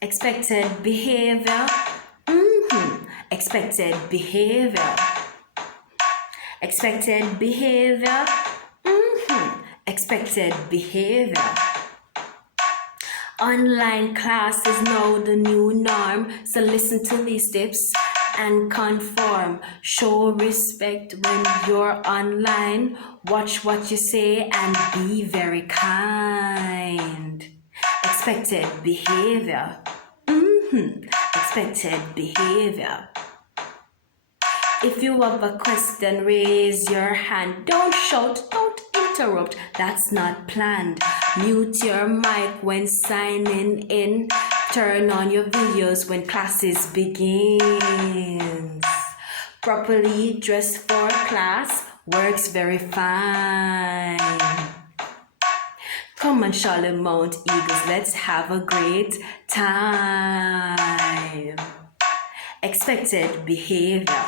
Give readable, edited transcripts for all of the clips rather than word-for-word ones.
Expected behavior. Expected behavior. Expected behavior. Expected behavior. Online class is now the new norm, so listen to these tips and conform. Show respect when you're online. Watch what you say and be very kind. Expected behavior. Expected behavior. If you have a question, raise your hand. Don't shout, don't interrupt. That's not planned. Mute your mic when signing in. Turn on your videos when classes begins. Properly dressed for class works very fine. Come on, Charlotte Mount Eagles, let's have a great time. Expected behavior.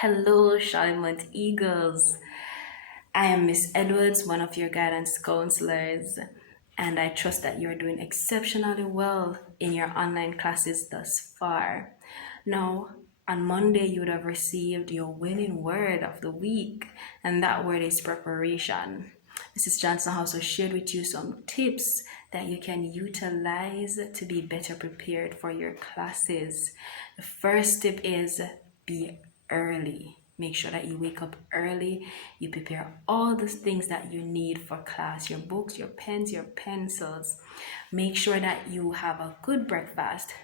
Hello, Charlotte Mount Eagles. I am Miss Edwards, one of your guidance counselors, and I trust that you're doing exceptionally well in your online classes thus far. Now, on Monday, you would have received your winning word of the week, and that word is preparation. Mrs. Johnson also shared with you some tips that you can utilize to be better prepared for your classes. The first tip is be early. Make sure that you wake up early. You prepare all the things that you need for class, your books, your pens, your pencils. Make sure that you have a good breakfast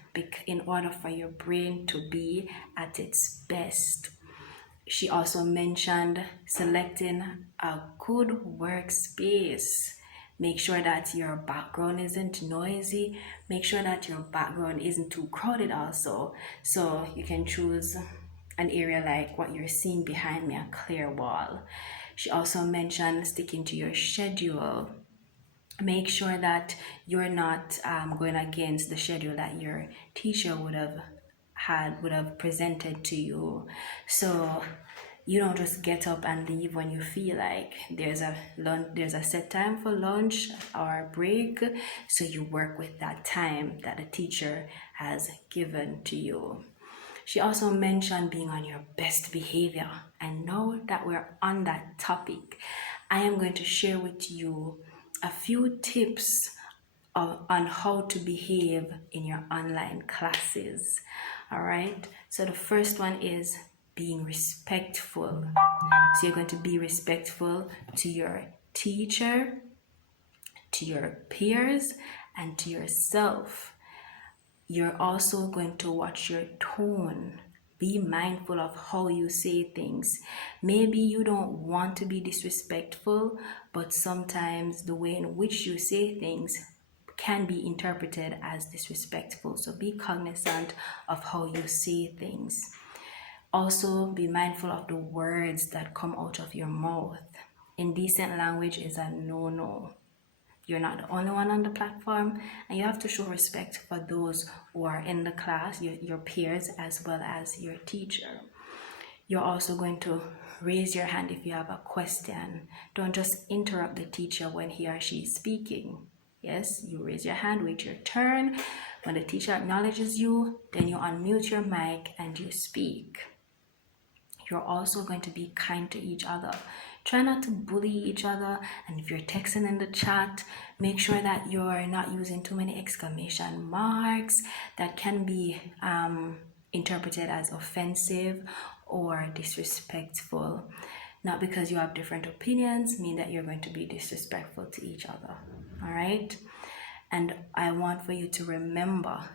in order for your brain to be at its best. She also mentioned selecting a good workspace. Make sure that your background isn't noisy. Make sure that your background isn't too crowded also. So you can choose an area like what you're seeing behind me, a clear wall. She also mentioned sticking to your schedule. Make sure that you're not going against the schedule that your teacher would have presented to you. So you don't just get up and leave when you feel like. There's a set time for lunch or break, so you work with that time that the teacher has given to you. She also mentioned being on your best behavior. And now that we're on that topic, I am going to share with you a few tips on how to behave in your online classes. All right, so the first one is being respectful. So you're going to be respectful to your teacher, to your peers, and to yourself. You're also going to watch your tone. Be mindful of how you say things. Maybe you don't want to be disrespectful, but sometimes the way in which you say things can be interpreted as disrespectful. So be cognizant of how you say things. Also, be mindful of the words that come out of your mouth. Indecent language is a no-no. You're not the only one on the platform, and you have to show respect for those who are in the class, your peers, as well as your teacher. You're also going to raise your hand if you have a question. Don't just interrupt the teacher when he or she is speaking. Yes, you raise your hand, wait your turn. When the teacher acknowledges you, then you unmute your mic and you speak. You're also going to be kind to each other. Try not to bully each other, and if you're texting in the chat, make sure that you're not using too many exclamation marks that can be interpreted as offensive or disrespectful. Not because you have different opinions mean that you're going to be disrespectful to each other. All right? And I want for you to remember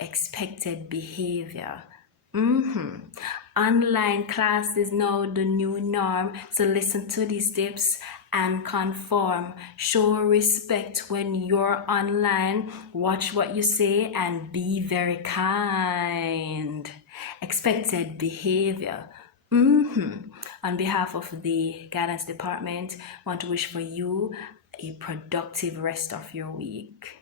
expected behavior. Online class is now the new norm, so listen to these tips and conform. Show respect when you're online. Watch what you say and be very kind. Expected behavior. On behalf of the guidance department, I want to wish for you a productive rest of your week.